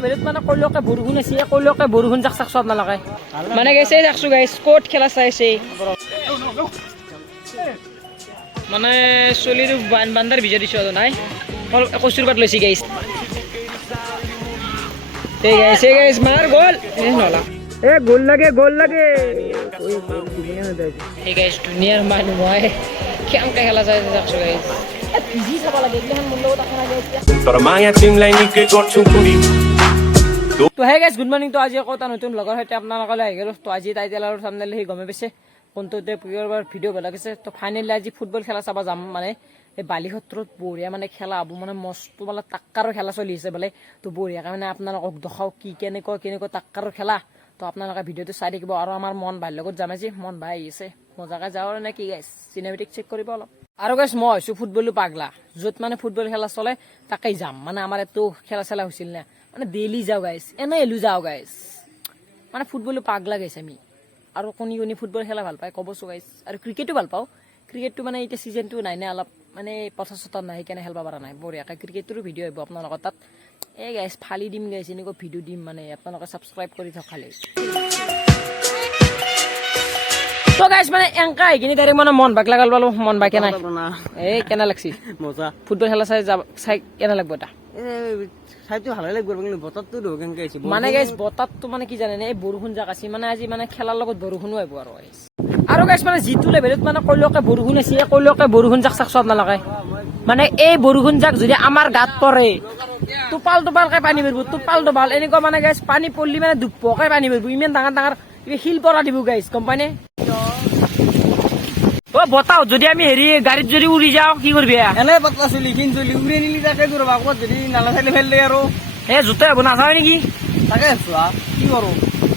লেভেলত মানে কলোকে বৰষুণ আছে কলোকে বৰষুণ যাক চাক সব নালাগে মানে গেছে যাকছো গাইস কোট খেলা চাইছে মানে চলিৰ বান্দাৰ ভিজা দিছো নাই কচুৰ পাত লৈছি গাইস এই গাইস মাৰ গোল এ নলা এ গোল লাগে ওই গোল দিনে না দাই এই গাইস দুনিয়ার মানুহ মই কেমকে খেলা চাই যাকছো গাইস পিজি চাবা লাগে এখান মন লগত আখনা গাইস তোর মায়া চিমলাই নিকে করছু কুড়ি তো হে গাইস গুড মর্নিং তো আজি কথা নতুন লগৰ সৈতে আপোনালোকলৈ আহি গলো তো আজি টাইটেলৰ সামনেলে হি গমে পাইছে কোনটোতে প্ৰিয়ৰবাৰ ভিডিঅ' বনাইছে তো ফাইনালি আজি ফুটবল খেলা চাবা যাম মানে এই বালিসত্ৰত বঢ়িয়া মানে খেলা আবু মানে মস্ত মানে টাক্কাৰৰ খেলা চলি আছে বলে তো বঢ়িয়া মানে আপোনালোকক দেখাও কি কেনেকৈ টাক্কাৰৰ খেলা তো আপোনালোকে ভিডিঅ'টো চাই থাকিব আৰু আমাৰ মন ভাই লগত যাম আজি মন ভাই আহিছে মজাকে যাওঁ নে কি গাইস চিনেমেটিক চেক কৰিব অলপ আৰু গাইস মই হৈছো ফুটবলটো পাগলা য'ত মানে ফুটবল খেলা চলে তাকেই যাম মানে আমাৰ এটো খেলা চেলা হৈছিল না মানে ডেইলি যাওঁ গাইস এনে এলু যাওঁ গাইস মানে ফুটবলটো পাগলা গাইস আমি আৰু কোনি ফুটবল খেলা ভাল পায় কবছো গাইস আৰু ক্ৰিকেটো ভাল পাওঁ ক্ৰিকেটটো মানে এতিয়া সিজনটো নাই না অলপ মানে পথাৰ নাই কেনে খেলবা পাৰা নাই বঢ়িয়াকে ক্ৰিকেটৰ ভিডিঅ' আহিব আপোনালোকৰ তাত এই গাইস ফালি দিম গাইস এনেকৈ ভিডিঅ' দিম মানে আপোনালোকে সাবস্ক্ৰাইব কৰি থাক খালি তো গাইস মানে এংকা আহিকিনি ডাইৰেক্ট মানে মন বাক লাগাল পালো মন বাকে নাই এই কেনে লাগছি মজা ফুটবল খেলা চাই কেনে লাগব এটা চাইতো ভালে লাগব কিন্তু বতাতটো কেনকে আইছি মানে গাইস বতাতটো মানে কি জানেনে এই বৰষুণ জাক আছে মানে আজি মানে খেলাৰ লগত বৰষুণও আহিব আৰু গাইস মানে জিতু লেভেলত মানে কলোকে বৰষুণ আছে কলোকে বৰষুণ জাক চাক সব নালাগে মানে এই বৰষুণ জাক যদি আমাৰ গাত পৰে টোপালকে পানী পৰব টোপাল এনেকুৱা মানে গাইস পানী পৰলি মানে দুপকে পানী পৰব ইমান ডাঙৰ শিল পৰা দিব গাইস গম পাইনে ও বতাও যদি আমি হেৰি গাড়ীত যদি উৰি যাও কি কৰবি এনে বতলা চলি উৰি নিলি তাকে তোৰ বাকত যদি নালা চাইলে ফেল দে আৰু এ জুতে হব নাচাও নেকি তাকে চোৱা কি কৰো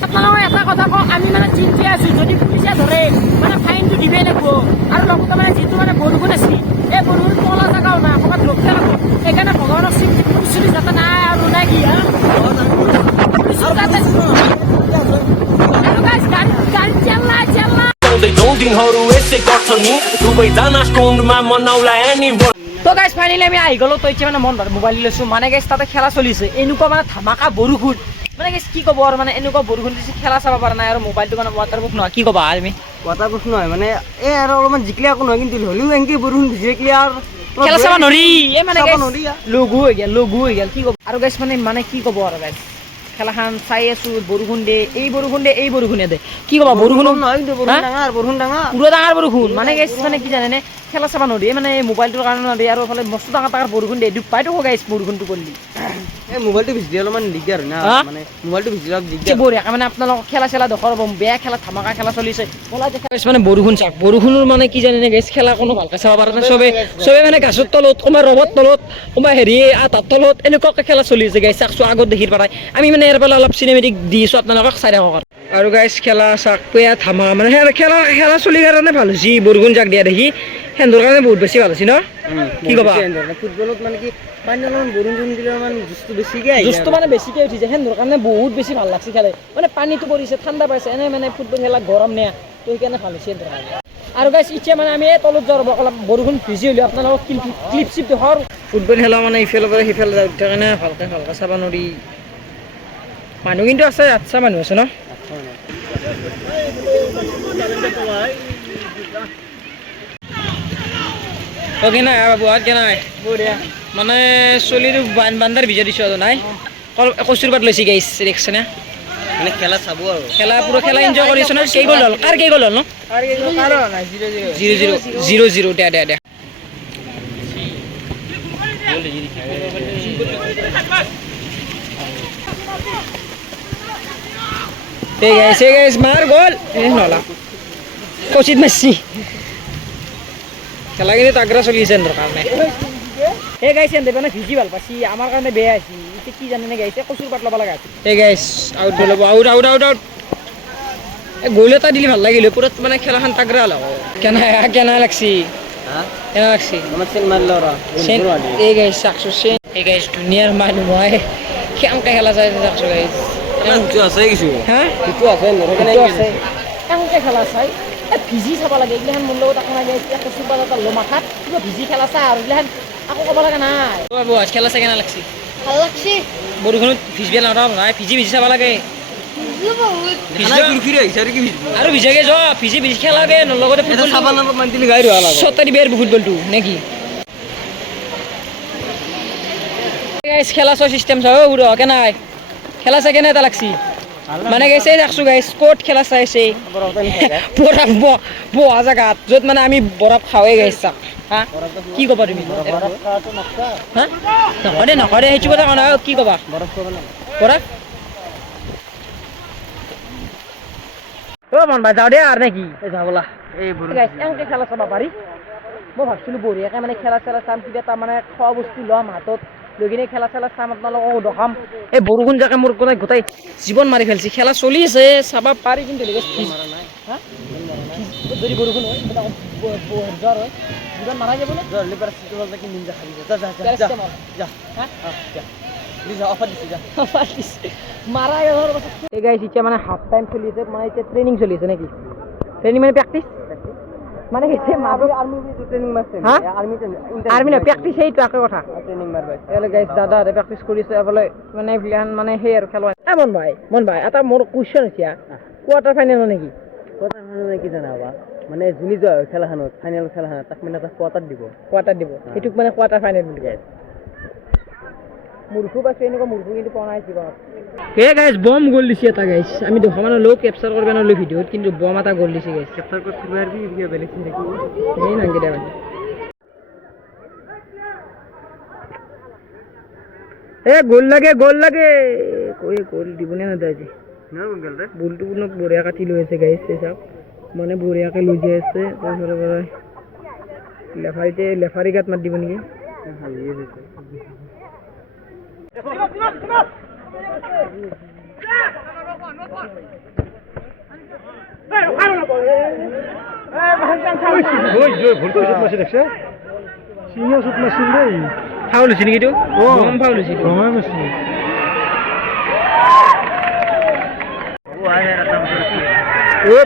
আপোনালোকে এটা কথা কওঁ আমি মানে চিন্তি আছো যদি পুলিচে ধৰে মানে ফাইনটো দিবে লাগিব আৰু লগতে মানে যিটো মানে বৰষুণ আছিল এই বৰষুণ কলা জাগাও নাই অকণমান লক্ষ্য ৰাখো সেইকাৰণে ভগৱানৰ চিন্তি পুলিচ যাতে নাই আৰু নাই কি তো গাইস ফাইনালি আমি আহি গলো তো এতিয়া মানে মন মোবাইল লৈছো মানে গাইস তাতে খেলা চলিছে এনেকুৱা মানে ধামাকা বৰষুণ মানে গাইস কি কব আৰু মানে এনেকুৱা বৰষুণ দিছে খেলা চাব পৰা নাই আৰু মোবাইলটো মানে ৱাটাৰপ্ৰুফ নহয় কি কবা তুমি ৱাটাৰপ্ৰুফ নহয় মানে এই আৰু অলপমান জিকলে একো নহয় কিন্তু হলিও এংকে বৰষুণ ভিজে ক্লিয়াৰ খেলা চাব নৰি এ মানে গাইস লগু হৈ গেল কি কব আৰু গাইস মানে কি কব আৰু গাইস খেলাখান চাই আছো বৰষুণ দে এই বৰষুণে দে কি কবা বৰষুণ নহয় কিন্তু বৰষুণ ডাঙৰ পুৰো ডাঙৰ বৰষুণ মানে গাইস মানে কি জানেনে খেলা চাবা নদী মানে মোবাইলটোৰ কাৰণে নদী আৰু ফালে মস্ত ডাঙৰ বৰষুণ দে দুপাইতো গাইস বৰষুণটো পৰলি এই মোবাইলটো ভিজি অলপমান দিগদাৰ না মানে মোবাইলটো ভিজিলে দিগদাৰ বঢ়িয়া মানে আপোনালোকক খেলা চেলা দেখৰ বেয়া খেলা ধামাকা খেলা চলিছে বলা দেখা গাইস মানে বৰষুণ চাক বৰষুণৰ মানে কি জানেনে গাইস খেলা কোনো ভালকে চাব পৰা নাই চবে মানে গাছৰ তলত কোমা ৰবত তলত কোমা হেৰি আটাৰ তলত এনেকুৱাকে খেলা চলি আছে গাইস চাকছো আগত দেখিৰ পাৰাই আমি মানে এৰ পেলা অলপ চিনেমেটিক দিছো আপোনালোকক চাই থাকক আৰু গাইস খেলা চাক পেয়া ধামা মানে খেলা চলি কাৰণে ভাল হৈছে বৰষুণ জাক দিয়া দেখি হেন্দৰ কাৰণে বহুত বেছি ভাল হৈছে ন কি কবা ফুটবলত মানে কি পানী অলপমান বৰষুণ দিলে মানে জুচটো মানে বেছিকে উঠিছে হেন্দৰ কাৰণে বহুত বেছি ভাল লাগছে খেলে মানে পানীটো পৰিছে ঠাণ্ডা পাইছে এনে মানে ফুটবল খেলা গৰম নে তো সেইকাৰণে ভাল হৈছে আৰু গাইস ইচ্ছা মানে আমি তলত যাব অলপ বৰষুণ ভিজি হলে আপোনালোকক ক্লিপ চিপ দেখৰ ফুটবল খেলা মানে ইফালৰ পৰা সিফালে যাওঁ কাৰণে ভালকে চাব নোৱাৰি মানুহ কিন্তু আছে আচ্ছা মানুহ আছে ন ওকে না বাবু আর কেনা বঢ়িয়া মানে চলিৰ বান্দাৰ ভিজা দিছো নাই কচুৰ পাত লৈছি গাইস দেখছ না মানে খেলা চাব আৰু খেলা পুৰো খেলা এনজয় কৰিছ না কেই গল হল কাৰ কেই গল হল ন কাৰো নাই 0-0 দে এই গাইস মাৰ গোল এ নলা কোচিত মেসি খেলা কিন্তু তাগৰা চলিছে এৰ কাৰণে এই গাইস এনে মানে ভিজি ভাল পাছি আমাৰ কাৰণে বেয়া আছে এতিয়া কি জানেনে গাইছে কচুৰ পাত ল'ব লগা আছে এই গাইস আউট বল আউট এই গোল এটা দিলি ভাল লাগিল পুরো মানে খেলাখান তাগৰা হল কেনা লাগছি কেনা লাগছি আমার সেন মারলো রা এই গাইস সাকসু সেন এই গাইস দুনিয়ার মানুহ মই কেমকে খেলা চাই সাকসু গাইস এমটো আছে কিছু হ্যাঁ কিছু আছে নৰকেনে আছে কেমকে খেলা চাই ভিজি চাব লাগে এইগিলাখান মোৰ লগত আপোনাৰ গাইছে কচুৰ পাত এটা লমাখাত কিবা ভিজি খেলা চাই আৰু এইগিলাখান আকৌ ক'ব লগা নাই বাবু খেলা চাই কেনা লাগছি ভাল লাগছি বৰষুণত ভিজবে নাযাওঁ নহয় ভিজি চাব লাগে আৰু ভিজাকে যোৱা ভিজি খেলাগে লগতে ছটা দিবি আৰু ফুটবলটো নে কি খেলা চোৱা চিষ্টেম চাই কেনাই খেলা চাই কেনে এটা লাগছি মানে গৈছে দেখছো গাইছ ক'ত খেলা চাইছে বৰফ বহা জেগাত য'ত মানে আমি বৰফ খাওঁৱে গাইছ চাক হা কি ক'বা তুমি হা নকৰে সেইটো কথা কোৱা নহয় কি ক'বা বৰফ মন ভাই যাওঁ দে আৰু নেকি যাওঁ ব'লা এনেকৈ খেলা চাব পাৰি মই ভাবছিলোঁ বঢ়িয়াকৈ মানে খেলা চেলা চাম কিবা এটা মানে খোৱা বস্তু ল'ম হাতত লৈ কিনে খেলা চেলা চাম আপোনালোকক দেখাম এই বৰষুণ যাকে মোৰ গোটেই জীৱন মাৰি ফেলছি খেলা চলি আছে চাব পাৰি কিন্তু যদি বৰষুণ হয় জ্বৰ হয় জীৱন মাৰা যাব নে মাৰা এই গাইছ এতিয়া মানে হাফ টাইম চলি আছে মানে এতিয়া ট্ৰেইনিং চলি আছে নেকি ট্ৰেইনিং মানে প্ৰেক্টিচ মানে কি আৰ্মি নহয় প্ৰেক্টিচ সেইটো একে কথা গাইছ দাদা প্ৰেক্টিচ কৰিছে এফালে মানে এইবিলাক মানে সেই আৰু খেলোৱা মন ভাই এটা মোৰ কুৱেশ্যন এতিয়া কোৱাৰ্টাৰ ফাইনেল নেকি কোৱাৰ্টাৰ ফাইনেল কি জানা বা মানে যোনে যোৱা খেলাখনত ফাইনেল খেলাখনত তাক মানে এটা কোৱাৰ্টাৰ দিব সেইটোক মানে কোৱাৰ্টাৰ ফাইনেল বুলি কয় মূৰ্খু পাইছোঁ এনেকুৱা মূৰ্খু কিন্তু পোৱা নাই জীৱনত হে গাইছ বম গ'ল দিছে এটা গাইছ আমি দুখমান লোক কেপচাৰ কৰিব নোৱাৰিলোঁ ভিডিঅ'ত কিন্তু বম এটা গ'ল দিছে গাইছ কেপচাৰ কৰি বেলেগ এই নাংগে দে মানে এ গোল লাগে কৈ গোল দিবনে নাযায় আজি বলটো বঢ়িয়া কাটি লৈ আছে গাইছ চাওক মানে বঢ়িয়াকৈ লৈ যাই আছে তাৰপিছত লেফাৰী গাত মাত দিব নেকি ফাউল হৈছে নেকি ফাউল হৈছে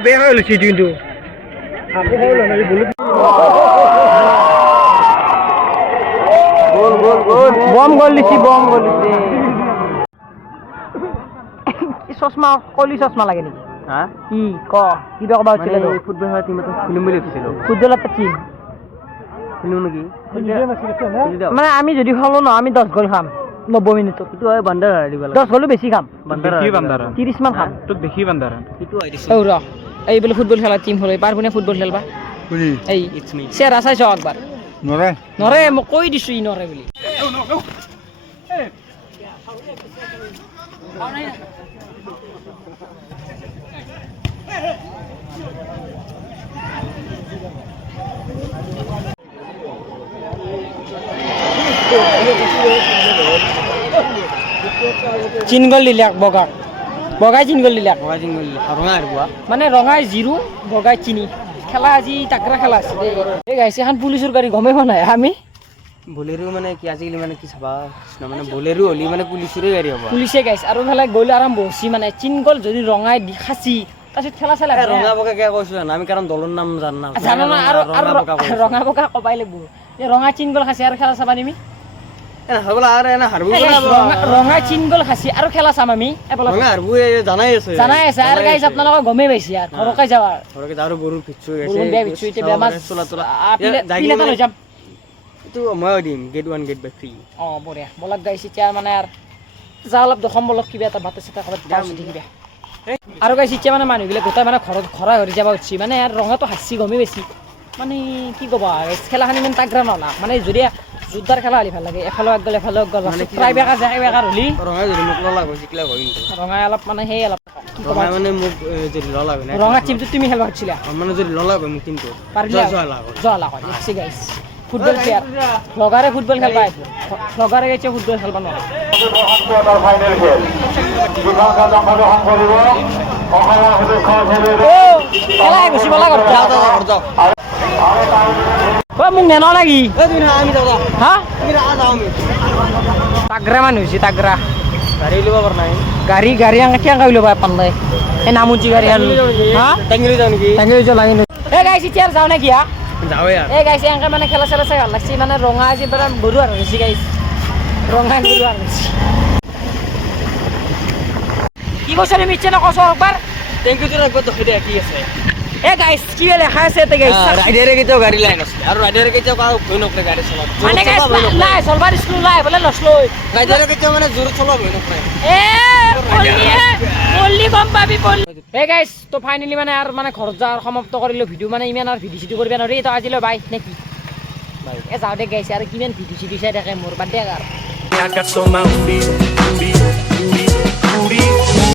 বেয়া ফাউল হৈছে কিন্তু বম গল দিছি চশমা কলি চশমা লাগে নেকি কি ক কিবা ক'বা হৈছিলে ফুটবল খেলা টিম এটা খেলিম বুলি ভাবিছিলোঁ ফুটবল এটা টিম খেলোঁ নেকি মানে আমি যদি খেলোঁ ন আমি 10 গ'ল খাম 90 মিনিটত সেইটো হয় বান্দাৰ দিব লাগে 10 গ'লো বেছি খাম বান্দাৰ 30 মান খাম তোক দেখি বান্দাৰ সেইটো হয় দিছে ৰ এই বোলে ফুটবল খেলা টিম হ'লে পাৰবনে ফুটবল খেলবা এই চেৰা চাইছ একবাৰ নৰে মই কৈ দিছোঁ ই নৰে বুলি চিনগল দিলে বগাই চিনগল দিলে মানে ৰঙাই জিৰো বগাই চিনি খেলা আজি তাকৰা খেলা আছে এই গাইছে এখন পুলিচৰ গাড়ী গমেই পোৱা নাই আমি বলেৰো মানে কি আজিকালি মানে কি চাবা মানে বলেৰো হ'লে মানে পুলিচৰে গাড়ী হ'ব পুলিচে গাইছে আৰু ফালে গ'ল আৰম্ভ হৈছি মানে চিনগল যদি ৰঙাই দি খাচি তাৰপিছত খেলা চালা ৰঙা বগা কিয় কৈছোঁ জানা আমি কাৰণ দলৰ নাম জানো না আৰু ৰঙা বগা কবাই লাগিব ৰঙা চিনগল খাচি আৰু খেলা চাবা নিমি ৰঙা চিনগল খাচি আৰু খেলা চাম আমি জানাই আছে আৰু গাইছ আপোনালোকে গমেই পাইছে ঘৰকে যাওঁ আৰু বৰষুণ ভিজছো লৈ যাম এইটো মই দিম গেট 1 গেট বাই 3 বঢ়িয়া বলক গাইছ এতিয়া মানে আৰু যা অলপ দখম বলক কিবা এটা ভাতে চাতে ক'ৰবাত কিবা আৰু গাইছ এতিয়া মানে মানুহবিলাক গোটাই মানে ঘৰত ঘৰা ঘৰি যাব উঠছি মানে আৰু ৰঙাটো হাঁচি গমেই বেছি মানে কি ক'বা খেলাখন ইমান তাগ্ৰা নহ'লা মানে যদি যোদ্ধাৰ খেলা হ'লে ভাল লাগে এফালে গ'ল প্ৰায় বেকাৰ যায় বেকাৰ হ'লি ৰঙাই অলপ মানে সেই অলপ মানে মোক যদি ললাগ ৰঙা টিমটো তুমি খেলবা খুজিছিলা মানে যদি ললাগ মোক টিমটো পাৰিলে যোৱা লাগ দেখছি গাইছ ফুটবল প্লেয়াৰ লগাৰে ফুটবল খেলবা আহিব লগাৰে গেছে ফুটবল খেলবা নোৱাৰে খেলা গুচি বলা মোক নেন লাগি হা তাগ্ৰা মানুহ হৈছে তাগ্ৰা গাড়ী উলিব পৰা নাই গাড়ী কেনেকৈ উলিব পাৰলাই এই নামুচি গাড়ী হা টেঙৰি যাওঁ নেকি টেঙৰি যোৱা লাগে এই গাইছ এতিয়া যাওঁ নেকি হা যাওঁৱে এই গাইছ এনেকৈ মানে খেলা চেলা চাই ভাল লাগছি মানে ৰঙা আজি পৰা গৰু আৰু হৈছে গাইছ ৰঙা গৰু আৰু হৈছে কৈছ তুমি মিছে নকছ একবাৰ টেংকিটো একবাৰ দেখি দে কি আছে এ গাইছ কি লেখা আছে এতে গাইছ ৰাইডাৰে কেতিয়াও গাড়ী লাই নাছিলে আৰু ৰাইডাৰে কেতিয়াও কাৰো ভয় নকৰে গাড়ী চলাব মানে গাইছ লাই চলবাৰ স্কুল লাই বলে নছলৈ ৰাইডাৰে কেতিয়াও মানে জোৰ চলাব ভয় নকৰে এ পল্লি গম পাবি পল্লি হে গাইছ তো ফাইনালি মানে আৰু মানে ঘৰত যাৰ সমাপ্ত কৰিলো ভিডিও মানে ইমান আৰু ভিডিও চিডিও কৰিব নোৱাৰি তো আজিলৈ বাই নেকি বাই এ যাওঁ দে গাইছ আৰু কিমান ভিডিও চিডিও চাই থাকে মোৰ বাদ দে আৰু I got so my booty, booty, booty, booty.